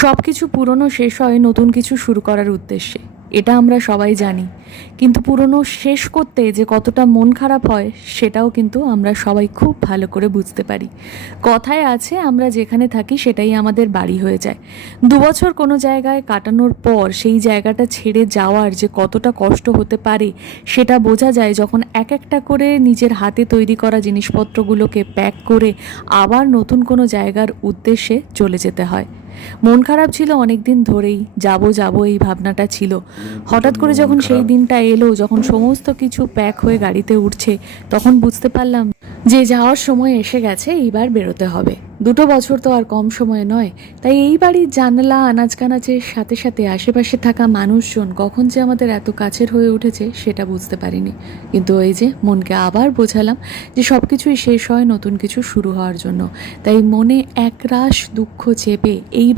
সব কিছু পুরনো শেষ হয় নতুন কিছু শুরু করার উদ্দেশ্যে, এটা আমরা সবাই জানি। কিন্তু পুরনো শেষ করতে যে কতটা মন খারাপ হয় সেটাও কিন্তু আমরা সবাই খুব ভালো করে বুঝতে পারি। কথায় আছে, আমরা যেখানে থাকি সেটাই আমাদের বাড়ি হয়ে যায়। 2 বছর কোনো জায়গায় কাটানোর পর সেই জায়গাটা ছেড়ে যাওয়ার যে কতটা কষ্ট হতে পারে সেটা বোঝা যায় যখন এক একটা করে নিজের হাতে তৈরি করা জিনিসপত্রগুলোকে প্যাক করে আবার নতুন কোনো জায়গার উদ্দেশ্যে চলে যেতে হয়। মন খারাপ ছিল অনেক দিন ধরেই, যাব যাব এই ভাবনাটা ছিল। হঠাৎ প্রচন্ড করে মন যখন সেই খারাপ। দিনটা এলো, যখন সমস্ত কিছু প্যাক হয়ে গাড়িতে উঠছে, তখন বুঝতে পারলাম যে যাওয়ার সময় এসে গেছে, এইবার বেরোতে হবে। 2 বছর তো আর কম সময় নয়। তাই এই বাড়ির জানলা, আনাজ কানাচের সাথে সাথে আশেপাশে থাকা মানুষজন কখন যে আমাদের এত কাছের হয়ে উঠেছে সেটা বুঝতে পারিনি। কিন্তু এই যে মনকে আবার বোঝালাম যে সব কিছুই শেষ হয় নতুন কিছু শুরু হওয়ার জন্য। তাই মনে একরাশ দুঃখ চেপে এইবার